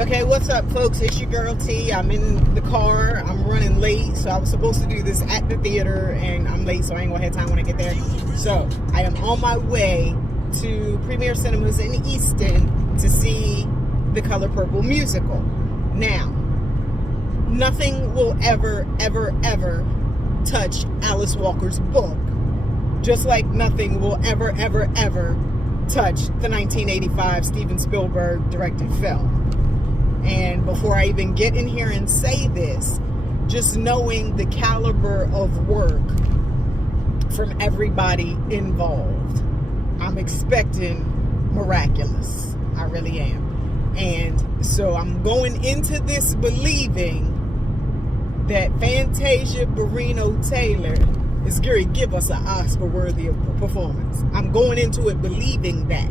Okay, what's up, folks? It's your girl T. I'm in the car. I'm running late, so I was supposed to do this at the theater, and I'm late, so I ain't gonna have time when I get there. So I am on my way to Premier Cinemas in Easton to see The Color Purple musical. Now, nothing will ever touch Alice Walker's book, just like nothing will ever touch the 1985 Steven Spielberg directed film. And before I even get in here and say this, just knowing the caliber of work from everybody involved, I'm expecting miraculous. I really am. And so I'm going into this believing that Fantasia Barrino Taylor is going to give us an Oscar-worthy performance. I'm going into it believing that.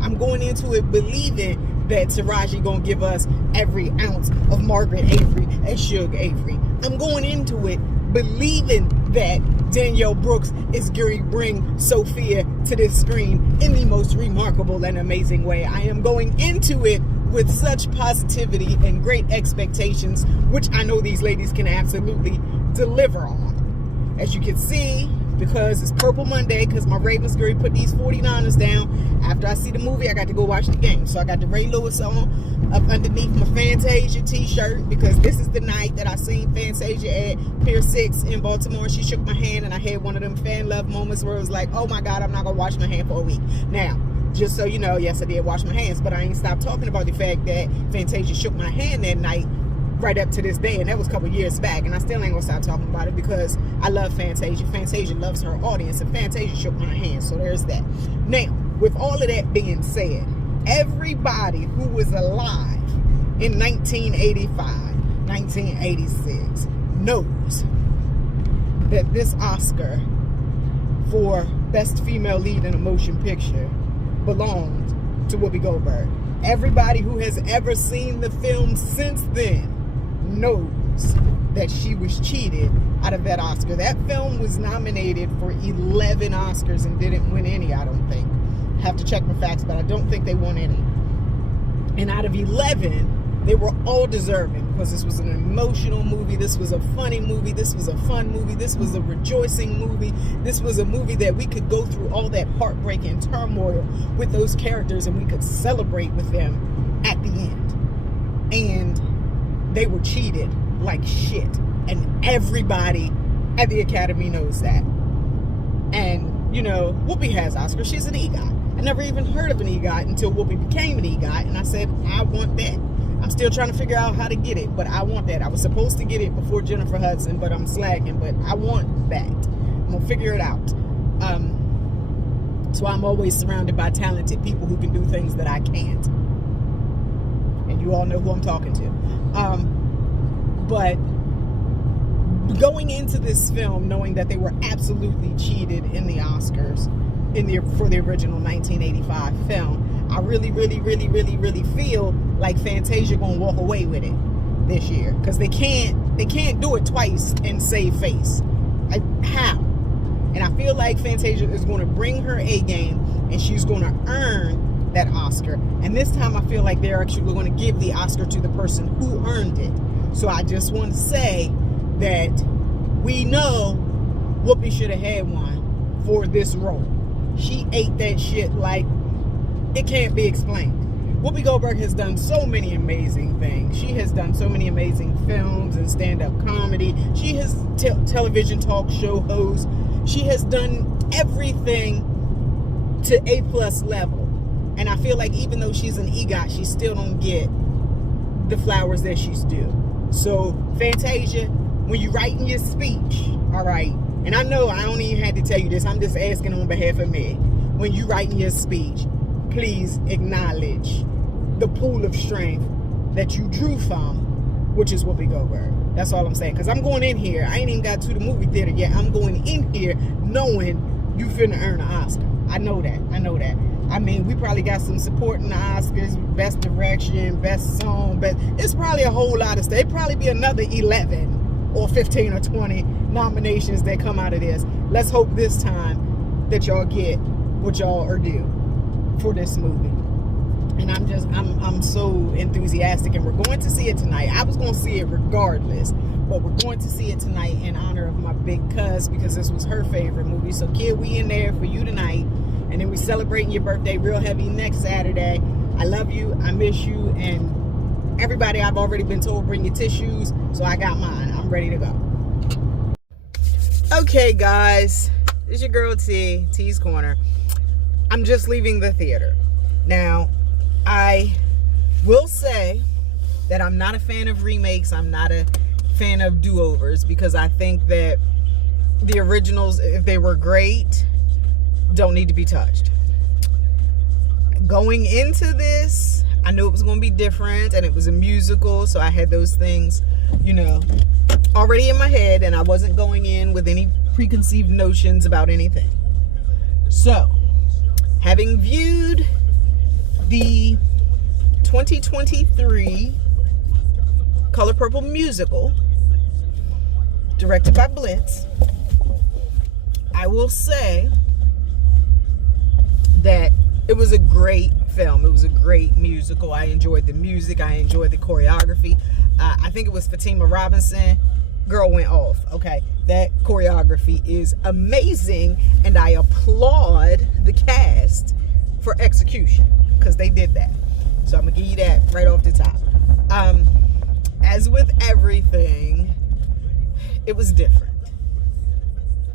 I'm going into it believing that Taraji gonna give us every ounce of Margaret Avery and Suge Avery. I'm going into it believing that Danielle Brooks is going to bring Sophia to this screen in the most remarkable and amazing way. I am going into it with such positivity and great expectations, which I know these ladies can absolutely deliver on. As you can see, because it's Purple Monday, because my Ravens girl put these 49ers down. After I see the movie, I got to go watch the game. So I got the Ray Lewis on up underneath my Fantasia t-shirt, because this is the night that I seen Fantasia at Pier 6 in Baltimore. She shook my hand, and I had one of them fan love moments where it was like, oh my God, I'm not going to wash my hand for a week. Now, just so you know, yes, I did wash my hands, but I ain't stopped talking about the fact that Fantasia shook my hand that night right up to this day, and that was a couple years back, and I still ain't gonna stop talking about it because I love Fantasia. Fantasia loves her audience, and Fantasia shook my hand, so there's that. Now, with all of that being said, everybody who was alive in 1985, 1986 knows that this Oscar for Best Female Lead in a Motion Picture belonged to Whoopi Goldberg. Everybody who has ever seen the film since then knows that she was cheated out of that Oscar. That film was nominated for 11 Oscars and didn't win any, I don't think. Have to check my facts, but I don't think they won any. And out of 11, they were all deserving, because this was an emotional movie, this was a funny movie, this was a fun movie, this was a rejoicing movie, this was a movie that we could go through all that heartbreak and turmoil with those characters, and we could celebrate with them at the end. And they were cheated like shit, and everybody at the Academy knows that. And you know, Whoopi has Oscar. She's an EGOT. I never even heard of an EGOT until Whoopi became an EGOT, and I said, I want that. I'm still trying to figure out how to get it, but I want that. I was supposed to get it before Jennifer Hudson, but I'm slacking, but I want that. I'm gonna figure it out. So I'm always surrounded by talented people who can do things that I can't. And you all know who I'm talking to. But going into this film knowing that they were absolutely cheated in the Oscars for the original 1985 film, I really feel like Fantasia gonna walk away with it this year, because they can't do it twice and save face. Like, how? And I feel like Fantasia is going to bring her A game, and she's going to earn that Oscar. And this time I feel like they're actually going to give the Oscar to the person who earned it. So I just want to say that we know Whoopi should have had one for this role. She ate that shit like it can't be explained. Whoopi Goldberg has done so many amazing things. She has done so many amazing films and stand-up comedy. She has television talk show host. She has done everything to A+ level. And I feel like even though she's an EGOT, she still don't get the flowers that she's due. So, Fantasia, when you writing your speech, all right, and I know I don't even have to tell you this, I'm just asking on behalf of me. When you writing your speech, please acknowledge the pool of strength that you drew from, which is Whoopi Goldberg. That's all I'm saying. Because I'm going in here, I ain't even got to the movie theater yet. I'm going in here knowing you finna earn an Oscar. I know that. I mean, we probably got some support in the Oscars, best direction, best song, but it's probably a whole lot of stuff. It'd probably be another 11 or 15 or 20 nominations that come out of this. Let's hope this time that y'all get what y'all are due for this movie. And I'm so enthusiastic, and we're going to see it tonight. I was going to see it regardless, but we're going to see it tonight in honor of my big cuz, because this was her favorite movie. So kid, we in there for you tonight, and then we celebrating your birthday real heavy next Saturday. I love you, I miss you, and everybody, I've already been told bring your tissues, so I got mine. I'm ready to go. Okay guys, it's your girl T's Corner. I'm just leaving the theater. Now, I will say that I'm not a fan of remakes. I'm not a fan of do-overs, because I think that the originals, if they were great, don't need to be touched. Going into this, I knew it was going to be different, and it was a musical, so I had those things, you know, already in my head, and I wasn't going in with any preconceived notions about anything. So, having viewed the 2023 Color Purple musical, directed by Blitz, I will say that it was a great film. It was a great musical. I enjoyed the music. I enjoyed the choreography. I think it was Fatima Robinson. Girl went off. Okay, that choreography is amazing, and I applaud the cast for execution, because they did that. So I'm gonna give you that right off the top. As with everything, it was different.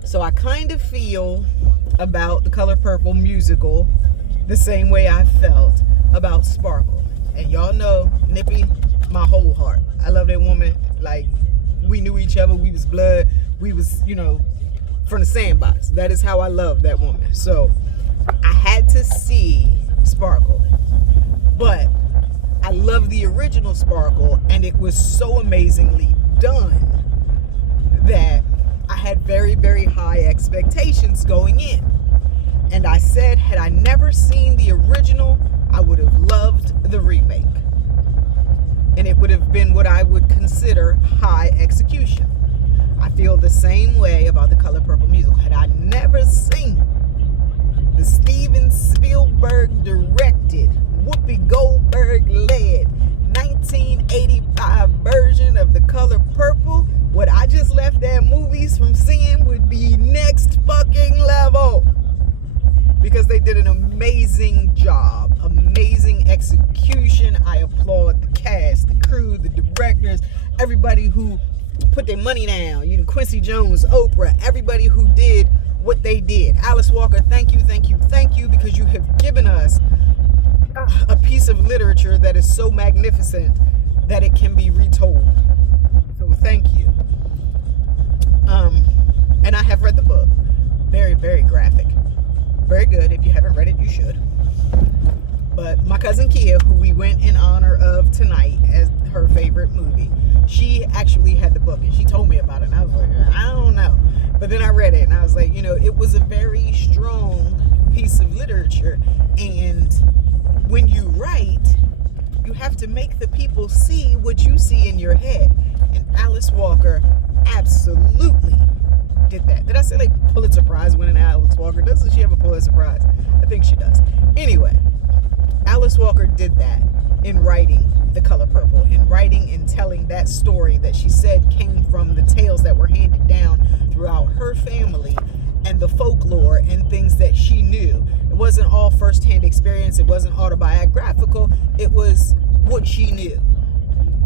So I kind of feel about the Color Purple musical the same way I felt about Sparkle. And y'all know Nippy, my whole heart. I love that woman. Like, we knew each other. We was blood. We was, you know, from the sandbox. That is how I love that woman. So I had to see Sparkle. But I love the original Sparkle, and it was so amazingly done that I had very, very high expectations going in. And I said, had I never seen the original, I would have loved the remake. And it would have been what I would consider high execution. I feel the same way about the Color Purple musical. Had I never seen the Steven Spielberg directed, Whoopi Goldberg led 1985 version of the Color Purple, what I just left that movies from seeing would be next fucking level. Because they did an amazing job, amazing execution. I applaud the cast, the crew, the directors, everybody who put their money down. You know, Quincy Jones, Oprah, everybody who did what they did. Alice Walker, thank you, thank you, thank you, because you have given us a piece of literature that is so magnificent that it can be retold. So thank you. And I have read the book. Very, very graphic. Very good. If you haven't read it, you should. But my cousin Kia, who we went in honor of tonight as her favorite movie, she actually had the book, and she told me about it, and I was like, I don't know. But then I read it, and I was like, you know, it was a very strong piece of literature. And when you write, you have to make the people see what you see in your head. And Alice Walker absolutely did that. Did I say like Pulitzer Prize winning Alice Walker? Doesn't she have a Pulitzer Prize? I think she does. Anyway, Alice Walker did that in writing The Color Purple, in writing and telling that story that she said came from the tales that were handed down throughout her family and the folklore and things that she knew. It wasn't all first-hand experience. It wasn't autobiographical. It was what she knew.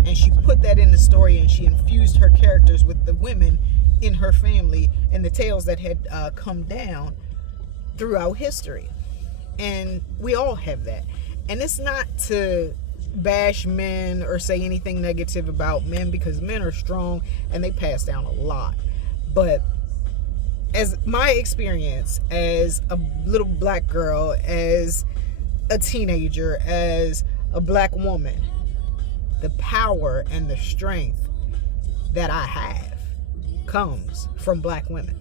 And she put that in the story, and she infused her characters with the women in her family and the tales that had come down throughout history. And we all have that. And it's not to bash men or say anything negative about men, because men are strong and they pass down a lot. But as my experience as a little black girl, as a teenager, as a black woman, the power and the strength that I have comes from black women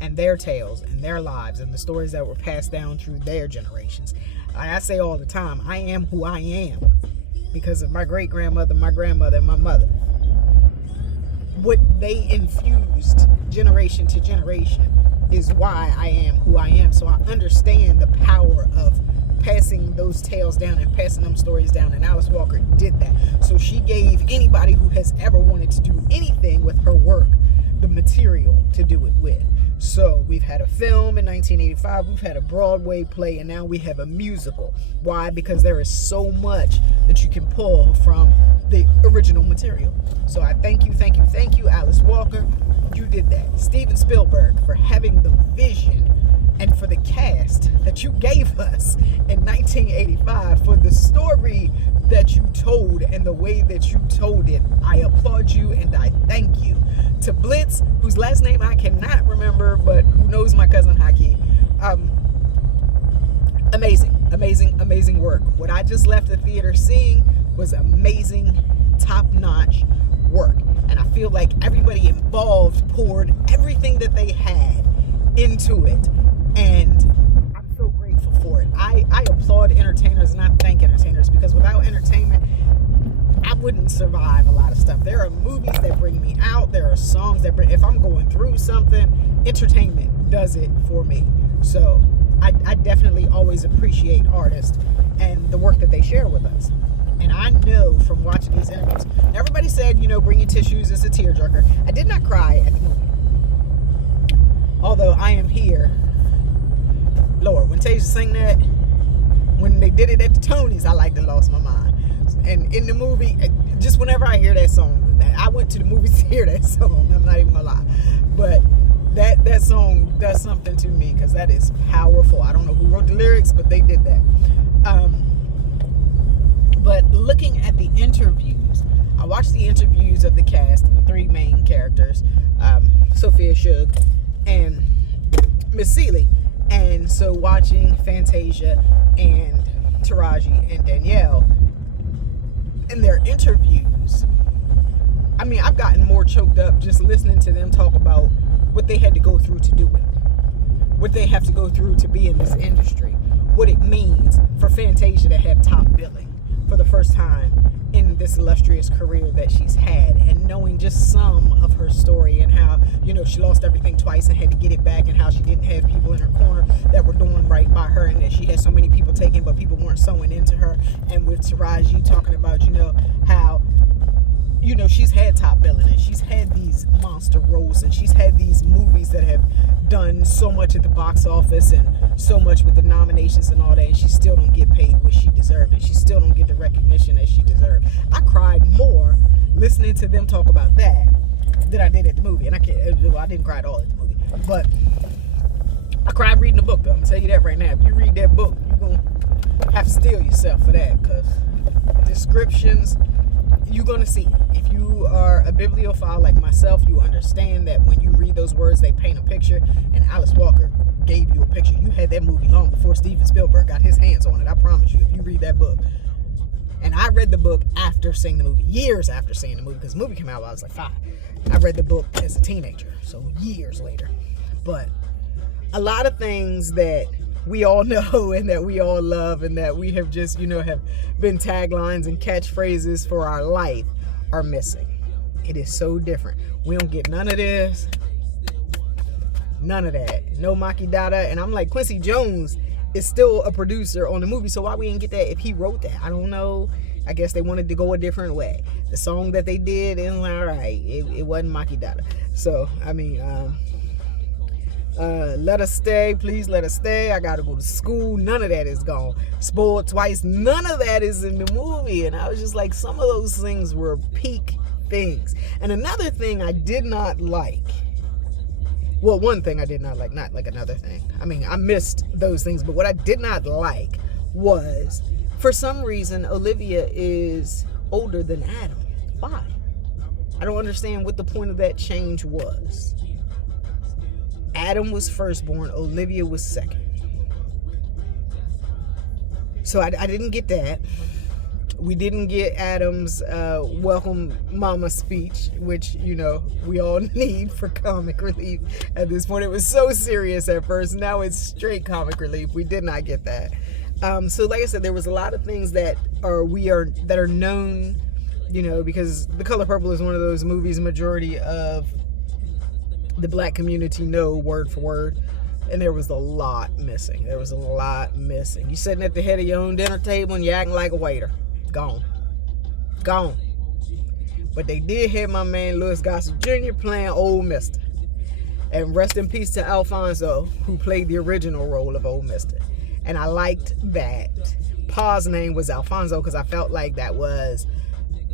and their tales and their lives and the stories that were passed down through their generations. I say all the time, I am who I am because of my great-grandmother, my grandmother, and my mother. What they infused generation to generation is why I am who I am. So I understand the power of passing those tales down and passing them stories down, and Alice Walker did that. So she gave anybody who has ever wanted to do anything with her work the material to do it with. So we've had a film in 1985, we've had a Broadway play, and now we have a musical. Why? Because there is so much that you can pull from the original material. So I thank you, Alice Walker. You did that. Steven Spielberg, for having the vision and for the cast that you gave us in 1985, for the story that you told and the way that you told it. I applaud you and I thank you. To Blitz, whose last name I cannot remember, but who knows my cousin Haki. Amazing work. What I just left the theater seeing was amazing, top-notch work. And I feel like everybody involved poured everything that they had into it. And I'm so grateful for it. I applaud entertainers and I thank entertainers, because without entertainment, I wouldn't survive a lot of stuff. There are movies that bring me out. There are songs that bring, if I'm going through something, entertainment does it for me. So I definitely always appreciate artists and the work that they share with us. And I know from watching these interviews, everybody said, bring your tissues, it's a tearjerker. I did not cry at the movie. Although I am here. Lord, when Tasia sang that, when they did it at the Tonys, I like to lost my mind. And in the movie, just whenever I hear that song, I went to the movies to hear that song. I'm not even gonna lie. But that song does something to me, because that is powerful. I don't know who wrote the lyrics, but they did that. But looking at the interviews, I watched the interviews of the cast and the three main characters, Sophia Shug and Miss Celie. And so watching Fantasia and Taraji and Danielle in their interviews, I mean, I've gotten more choked up just listening to them talk about what they had to go through to do it, what they have to go through to be in this industry, what it means for Fantasia to have top billing for the first time in this illustrious career that she's had, and knowing just some of her story and how, she lost everything twice and had to get it back, and how she didn't have people in her corner that were doing right by her, and that she had so many people taken, but people weren't sewing into her. And with Taraji talking about, how, she's had top billing, and she's had these monster roles, and she's had these movies that have done so much at the box office and so much with the nominations and all that, and she still don't get paid what she deserved, and she still don't get the recognition that she deserved. I cried more listening to them talk about that than I did at the movie. And I didn't cry at all at the movie, but I cried reading the book, though. I'm gonna tell you that right now. If you read that book, you're gonna have to steel yourself for that, because descriptions, you're gonna see. If you are a bibliophile like myself, you understand that when you read those words, they paint a picture. And Alice Walker gave you a picture. You had that movie long before Steven Spielberg got his hands on it. I promise you, if you read that book. And I read the book after seeing the movie, years after seeing the movie, because the movie came out when I was like 5. I read the book as a teenager, so years later. But a lot of things that we all know and that we all love and that we have just, have been taglines and catchphrases for our life are missing. It is so different. We don't get none of this. None of that. No Maki Dada. And I'm like, Quincy Jones is still a producer on the movie, so why we didn't get that if he wrote that? I don't know. I guess they wanted to go a different way. The song that they did, it was all right. It wasn't Maki Dada. So, I mean, let us stay, please let us stay. I gotta go to school. None of that is gone. Spoiled twice. None of that is in the movie. And I was just like, some of those things were peak things. And another thing I did not like. Well, one thing I did not like another thing. I mean, I missed those things, but what I did not like was, for some reason, Olivia is older than Adam. Why? I don't understand what the point of that change was. Adam was firstborn, Olivia was second. So I didn't get that. We didn't get Adam's welcome mama speech, which, we all need for comic relief at this point. It was so serious at first. Now it's straight comic relief. We did not get that. So like I said, there was a lot of things that are known, because The Color Purple is one of those movies majority of the black community know word for word. And there was a lot missing. There was a lot missing. You sitting at the head of your own dinner table and you acting like a waiter. Gone. Gone. But they did have my man Louis Gossett Jr. playing Old Mister. And rest in peace to Alfonso, who played the original role of Old Mister. And I liked that Pa's name was Alfonso because I felt like that was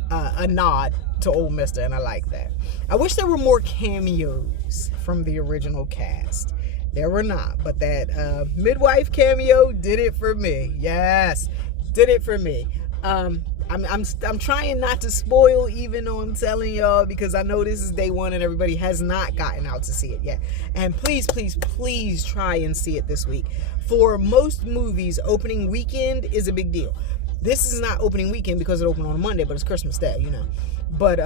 a nod to Old Mister, and I like that. I wish there were more cameos from the original cast. There were not, but that midwife cameo did it for me. Yes, did it for me. I'm trying not to spoil, even though I'm telling y'all, because I know this is day one and everybody has not gotten out to see it yet. And please, please, please try and see it this week. For most movies, opening weekend is a big deal. This is not opening weekend because it opened on a Monday, but it's Christmas Day, you know. But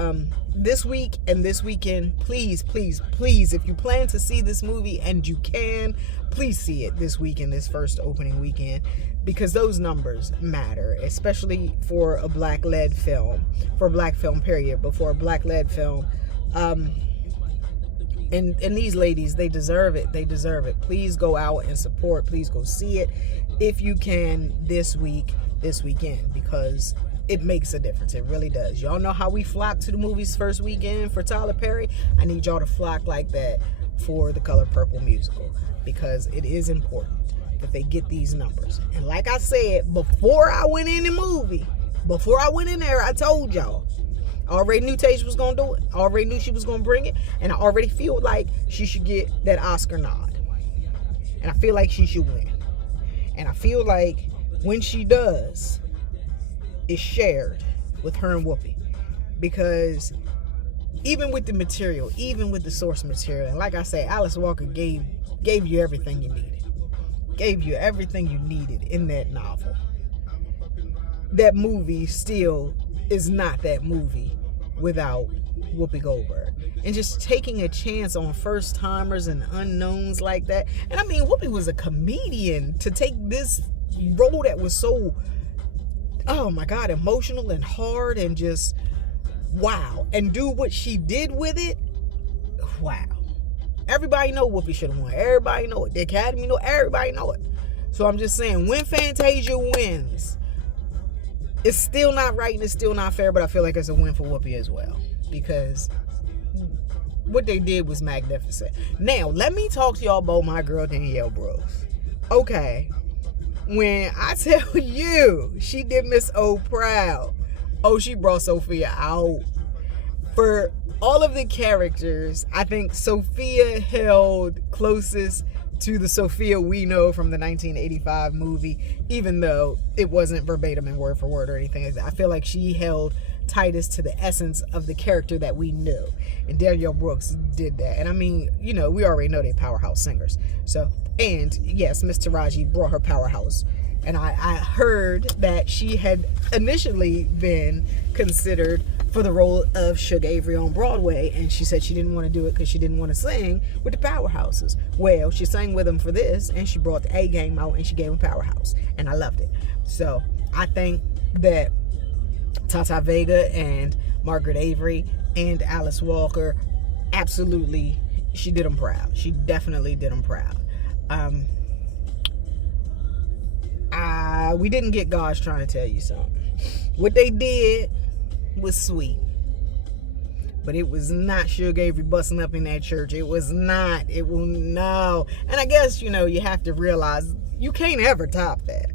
this week and this weekend, please, please, please, if you plan to see this movie and you can, please see it this weekend, this first opening weekend, because those numbers matter, especially for a black-led film, for a black film period, but for a black-led film. And these ladies, they deserve it. They deserve it. Please go out and support. Please go see it if you can this weekend, because it makes a difference. It really does. Y'all know how we flock to the movies first weekend for Tyler Perry. I need y'all to flock like that for the Color Purple musical, because it is important that they get these numbers. And like I said, before I went in the movie, before I went in there, I told y'all, I already knew Tasia was going to do it. I already knew she was going to bring it. And I already feel like she should get that Oscar nod. And I feel like she should win. And I feel like when she does, it's shared with her and Whoopi. Because even with the material, even with the source material, and like I say, Alice Walker gave you everything you needed. Gave you everything you needed in that novel. That movie still is not that movie without Whoopi Goldberg. And just taking a chance on first timers and unknowns like that. And I mean, Whoopi was a comedian. To take this role that was so, oh my God, emotional and hard and just wow, and do what she did with it, wow. Everybody know Whoopi should have won. Everybody know it. The Academy know. Everybody know it. So I'm just saying, when Fantasia wins, it's still not right and it's still not fair, but I feel like it's a win for Whoopi as well, because what they did was magnificent. Now, let me talk to y'all about my girl Danielle Brooks. Okay, when I tell you she did Miss O proud, oh, she brought Sophia out. For all of the characters, I think Sophia held closest to the Sophia we know from the 1985 movie, even though it wasn't verbatim and word for word or anything like that. I feel like she held tightest to the essence of the character that we knew, and Danielle Brooks did that. And I mean, you know, we already know they're powerhouse singers. So, and yes, Miss Taraji brought her powerhouse. And I heard that she had initially been considered for the role of Sugar Avery on Broadway, and she said she didn't want to do it because she didn't want to sing with the powerhouses. Well, she sang with them for this, and she brought the A game out, and she gave them powerhouse, and I loved it. So I think that Tata Vega and Margaret Avery and Alice Walker, absolutely, she did them proud. She definitely did them proud. We didn't get God's Trying to Tell You Something. What they did was sweet, but it was not Sugar Avery busting up in that church. It was not. It will no. And I guess, you know, you have to realize you can't ever top that.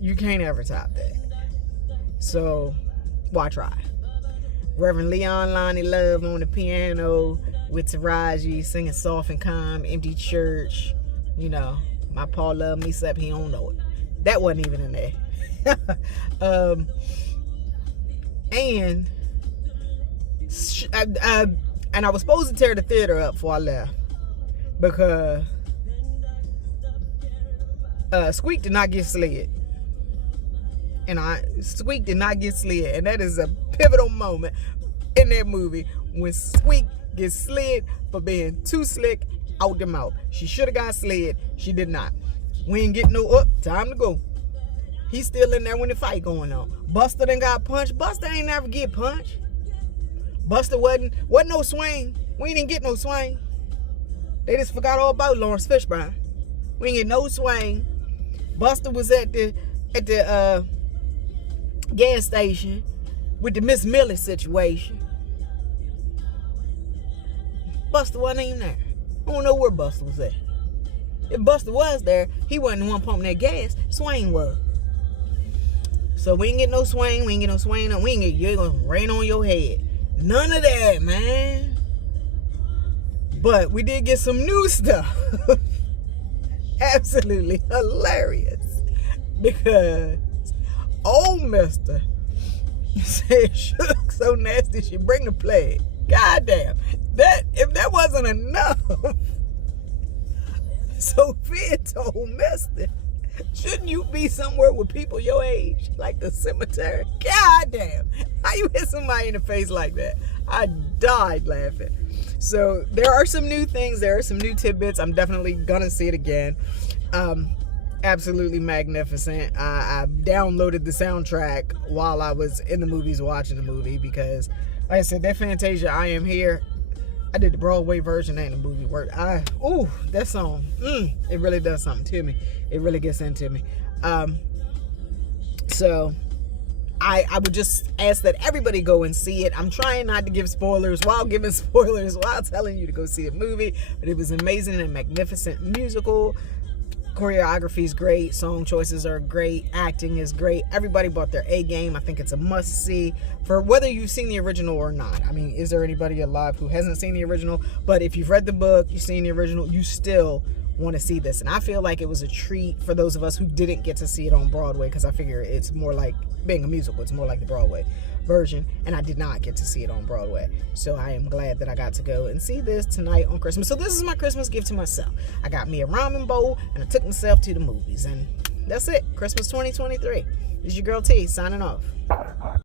You can't ever top that. So why try? Reverend Leon Lonnie Love on the piano with Taraji singing Soft and Calm, Empty Church. You know, My Paul Love Me Except He Don't Know It. That wasn't even in there. And I was supposed to tear the theater up before I left, because Squeak did not get slid. Squeak did not get slid. And that is a pivotal moment in that movie, when Squeak gets slid for being too slick out the mouth. She should have got slid. She did not. We ain't getting no up. Time to go. He's still in there when the fight going on. Buster done got punched. Buster ain't never get punched. Buster wasn't no swing. We didn't get no swing. They just forgot all about Lawrence Fishburne. We ain't get no swing. Buster was at the gas station with the Miss Millie situation. Buster wasn't even there. I don't know where Buster was at. If Buster was there, he wasn't the one pumping that gas. Swain was. So we ain't get no swing. We ain't get no swing. We ain't get, you ain't gonna rain on your head. None of that, man. But we did get some new stuff. Absolutely hilarious. Because old mister said Suge so nasty she bring the plague. Goddamn. If that wasn't enough, Sophia told mister, shouldn't you be somewhere with people your age? Like the cemetery? Goddamn. How you hit somebody in the face like that? I died laughing. So there are some new things. There are some new tidbits. I'm definitely gonna see it again. Absolutely magnificent. I downloaded the soundtrack while I was in the movies watching the movie because, like I said, that Fantasia I Am Here, I did the Broadway version and the movie work. That song, it really does something to me. It really gets into me. So I would just ask that everybody go and see it. I'm trying not to give spoilers while giving spoilers while telling you to go see the movie, but it was amazing and magnificent musical. Choreography is great. Song choices are great. Acting is great. Everybody brought their A game. I think it's a must see for whether you've seen the original or not. I mean, is there anybody alive who hasn't seen the original? But if you've read the book, you've seen the original, you still want to see this. And I feel like it was a treat for those of us who didn't get to see it on Broadway, because I figure it's more like being a musical. It's more like the Broadway version, and I did not get to see it on Broadway. So I am glad that I got to go and see this tonight on Christmas. So this is my Christmas gift to myself. I got me a ramen bowl and I took myself to the movies, and that's it. Christmas 2023. This is your girl T signing off.